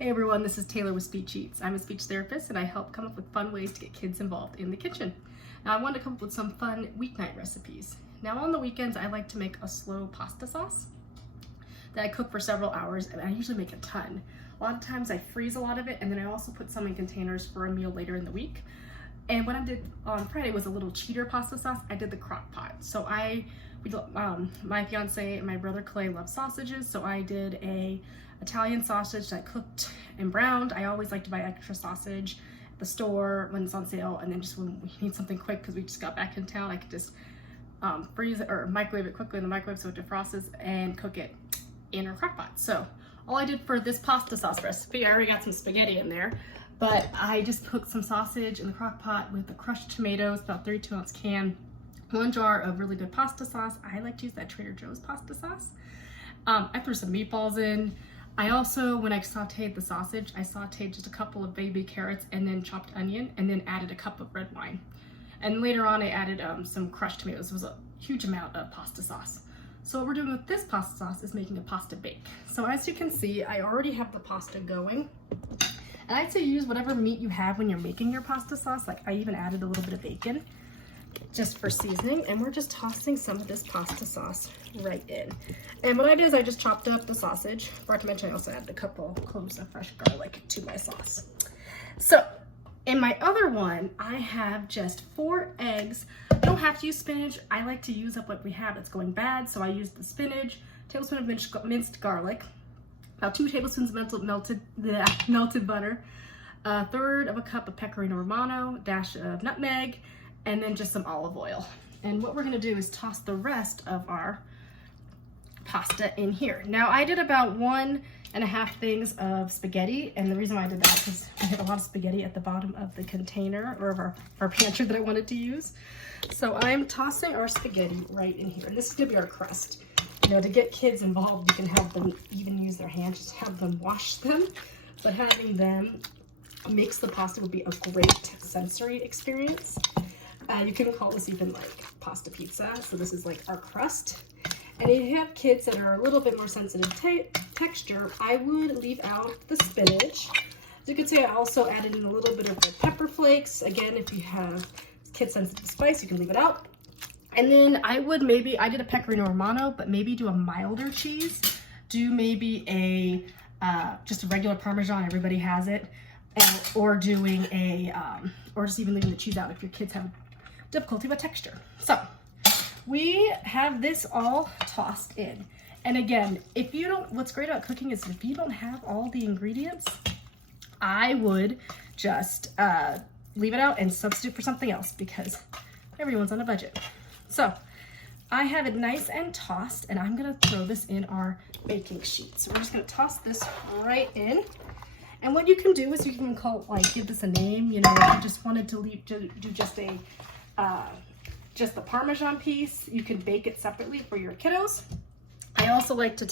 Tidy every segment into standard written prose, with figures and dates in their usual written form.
Hey everyone, this is Taylor with Speech Eats. I'm a speech therapist and I help come up with fun ways to get kids involved in the kitchen. Now I wanted to come up with some fun weeknight recipes. Now on the weekends I like to make a slow pasta sauce that I cook for several hours, and I usually make a ton. A lot of times I freeze a lot of it and then I also put some in containers for a meal later in the week. And what I did on Friday was a little cheater pasta sauce. I did the crock pot. So my fiance and my brother Clay love sausages, so I did a Italian sausage that I cooked and browned. I always like to buy extra sausage at the store when it's on sale, and then just when we need something quick because we just got back in town, I could just freeze it or microwave it quickly in the microwave so it defrosts and cook it in our crock pot. So all I did for this pasta sauce recipe, I already got some spaghetti in there, but I just cooked some sausage in the crock pot with the crushed tomatoes, about 32-ounce can, 1 jar of really good pasta sauce. I like to use that Trader Joe's pasta sauce. I threw some meatballs in. I also, when I sauteed the sausage, I sauteed just a couple of baby carrots and then chopped onion and then added a cup of red wine. And later on I added some crushed tomatoes. It was a huge amount of pasta sauce. So what we're doing with this pasta sauce is making a pasta bake. So as you can see, I already have the pasta going. And I'd say use whatever meat you have when you're making your pasta sauce. Like I even added a little bit of bacon just for seasoning, and we're just tossing some of this pasta sauce right in. And what I did is I just chopped up the sausage. Forgot to mention I also added a couple cloves of fresh garlic to my sauce. So in my other one, I have just 4 eggs. You don't have to use spinach. I like to use up what we have that's going bad, so I used the spinach, tablespoon of minced garlic, about 2 tablespoons of melted butter, 1/3 of a cup of pecorino romano, dash of nutmeg, and then just some olive oil. And what we're gonna do is toss the rest of our pasta in here. Now I did about 1.5 things of spaghetti, and the reason why I did that is because I had a lot of spaghetti at the bottom of the container or of our pantry that I wanted to use. So I'm tossing our spaghetti right in here. And this is gonna be our crust. You know, to get kids involved, you can have them even use their hands, just have them wash them. But having them mix the pasta would be a great sensory experience. You can call this even like pasta pizza. So this is like our crust. And if you have kids that are a little bit more sensitive texture, I would leave out the spinach. As you can see, I also added in a little bit of the pepper flakes. Again, if you have kids sensitive to spice, you can leave it out. And then I did a pecorino romano, but maybe do a milder cheese. Do maybe just a regular Parmesan, everybody has it. Or doing or just even leaving the cheese out if your kids have difficulty with texture. So we have this all tossed in. And again, what's great about cooking is if you don't have all the ingredients, I would just leave it out and substitute for something else because everyone's on a budget. So I have it nice and tossed, and I'm gonna throw this in our baking sheet. So we're just gonna toss this right in. And what you can do is you can give this a name. You know, if you just wanted to do just the Parmesan piece, you can bake it separately for your kiddos. I also like to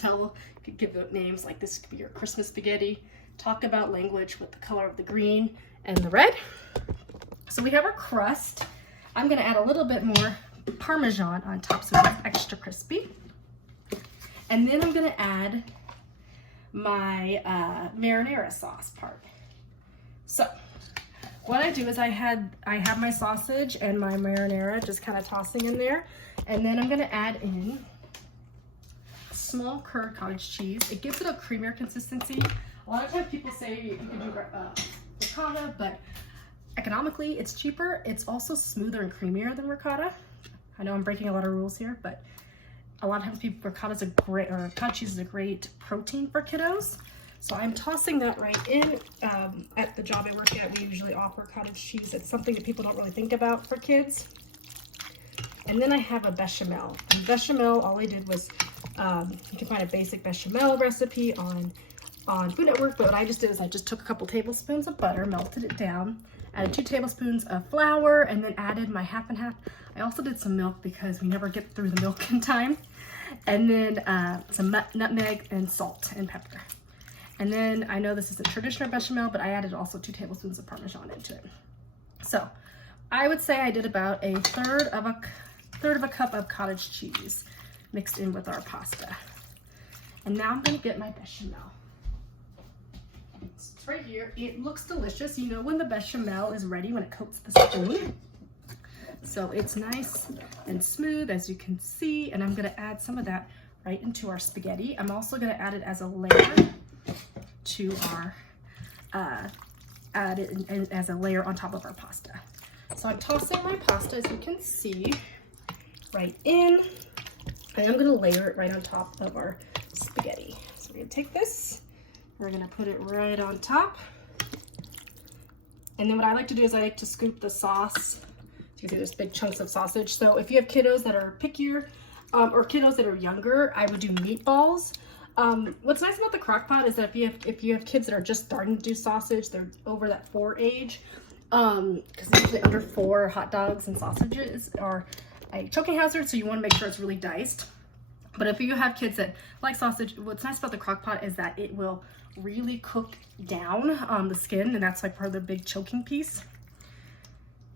give it names like this could be your Christmas spaghetti. Talk about language with the color of the green and the red. So we have our crust. I'm gonna add a little bit more Parmesan on top so it's extra crispy. And then I'm gonna add my marinara sauce part. So what I do is I have my sausage and my marinara just kind of tossing in there, and then I'm gonna add in small curd cottage cheese. It gives it a creamier consistency. A lot of times people say you can do ricotta, but economically it's cheaper. It's also smoother and creamier than ricotta. I know I'm breaking a lot of rules here, but a lot of times cottage cheese is a great protein for kiddos. So I'm tossing that right in. At the job I work at, we usually offer cottage cheese. It's something that people don't really think about for kids. And then I have a bechamel. And bechamel, all I did was, you can find a basic bechamel recipe on Food Network, but what I just did is I just took a couple tablespoons of butter, melted it down, added 2 tablespoons of flour, and then added my half and half. I also did some milk because we never get through the milk in time. And then some nutmeg and salt and pepper. And then I know this is a traditional bechamel, but I added also 2 tablespoons of Parmesan into it. So I would say I did about a third of a cup of cottage cheese mixed in with our pasta. And now I'm gonna get my bechamel. sauce right here. It looks delicious. You know when the bechamel is ready, when it coats the spoon. So it's nice and smooth, as you can see, and I'm gonna add some of that right into our spaghetti. I'm also gonna add it as a layer to our, add it as a layer on top of our pasta. So I'm tossing my pasta, as you can see, right in, and I'm gonna layer it right on top of our spaghetti. So we're gonna take this, we're gonna put it right on top. And then what I like to do is I like to scoop the sauce. You can see there's big chunks of sausage. So if you have kiddos that are pickier, or kiddos that are younger, I would do meatballs. What's nice about the crock pot is that if you have kids that are just starting to do sausage, they're over that 4 age, because usually under 4, hot dogs and sausages are a choking hazard, so you want to make sure it's really diced. But if you have kids that like sausage, what's nice about the crock pot is that it will really cook down the skin, and that's like part of the big choking piece.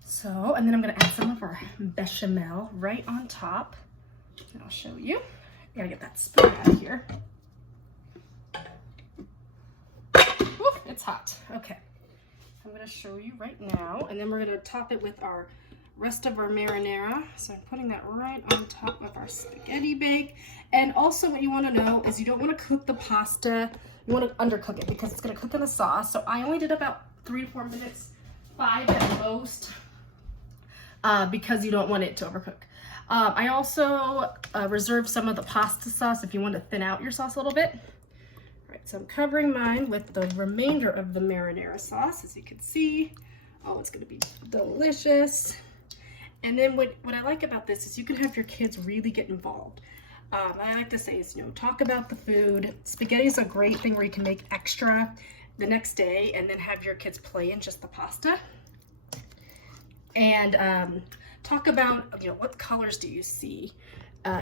So, and then I'm gonna add some of our bechamel right on top. And I'll show you. I gotta get that spoon out of here. Oof, it's hot. Okay. I'm gonna show you right now, and then we're gonna top it with our rest of our marinara. So I'm putting that right on top of our spaghetti bake. And also what you wanna know is you don't wanna cook the pasta, you wanna undercook it because it's gonna cook in the sauce. So I only did about 3 to 4 minutes, 5 at most, because you don't want it to overcook. I also reserved some of the pasta sauce if you want to thin out your sauce a little bit. All right, so I'm covering mine with the remainder of the marinara sauce, as you can see. Oh, it's gonna be delicious. And then what I like about this is you can have your kids really get involved. I like to say is, you know, talk about the food. Spaghetti is a great thing where you can make extra the next day and then have your kids play in just the pasta. And talk about, you know, what colors do you see?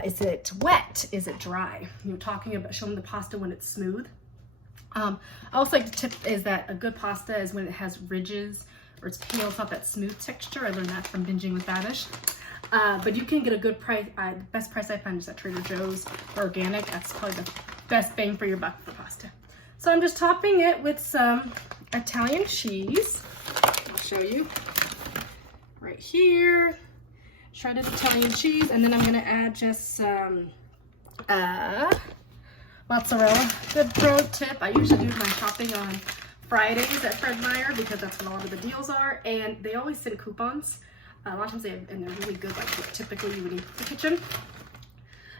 Is it wet? Is it dry? You know, talking about showing the pasta when it's smooth. I also like the tip is that a good pasta is when it has ridges or it's pale, it's not that smooth texture. I learned that from binging with Babish. But you can get a good price. The best price I find is at Trader Joe's organic. That's probably the best bang for your buck for pasta. So I'm just topping it with some Italian cheese. I'll show you right here. Shredded Italian cheese, and then I'm gonna add just some mozzarella. Good pro tip, I usually do my shopping on Fridays at Fred Meyer because that's when a lot of the deals are, and they always send coupons. A lot of times and they're really good, like what typically you would need for the kitchen.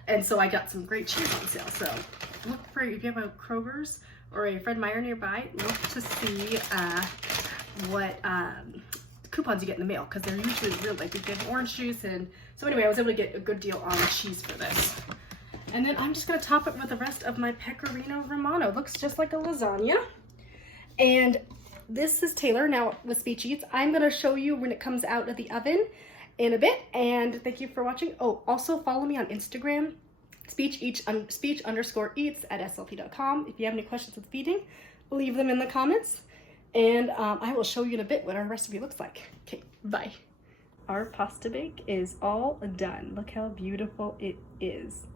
And so I got some great cheese on sale. So look for, if you have a Kroger's or a Fred Meyer nearby, look to see what coupons you get in the mail, because they're usually real, like we get orange juice. And so anyway, I was able to get a good deal on cheese for this. And then I'm just gonna top it with the rest of my Pecorino Romano. Looks just like a lasagna. And this is Taylor now with Speech Eats. I'm gonna show you when it comes out of the oven in a bit. And thank you for watching. Oh, also follow me on Instagram, speech_eats at slp.com. If you have any questions with feeding, leave them in the comments. And I will show you in a bit what our recipe looks like. Okay, bye. Our pasta bake is all done. Look how beautiful it is.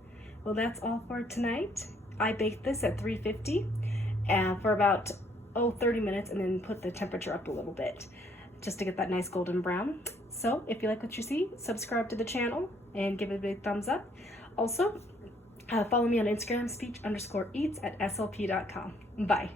Well, that's all for tonight. I baked this at 350 for about 30 minutes, and then put the temperature up a little bit just to get that nice golden brown. So if you like what you see, subscribe to the channel and give it a big thumbs up. Also, follow me on Instagram, speech_eats at slp.com. Bye.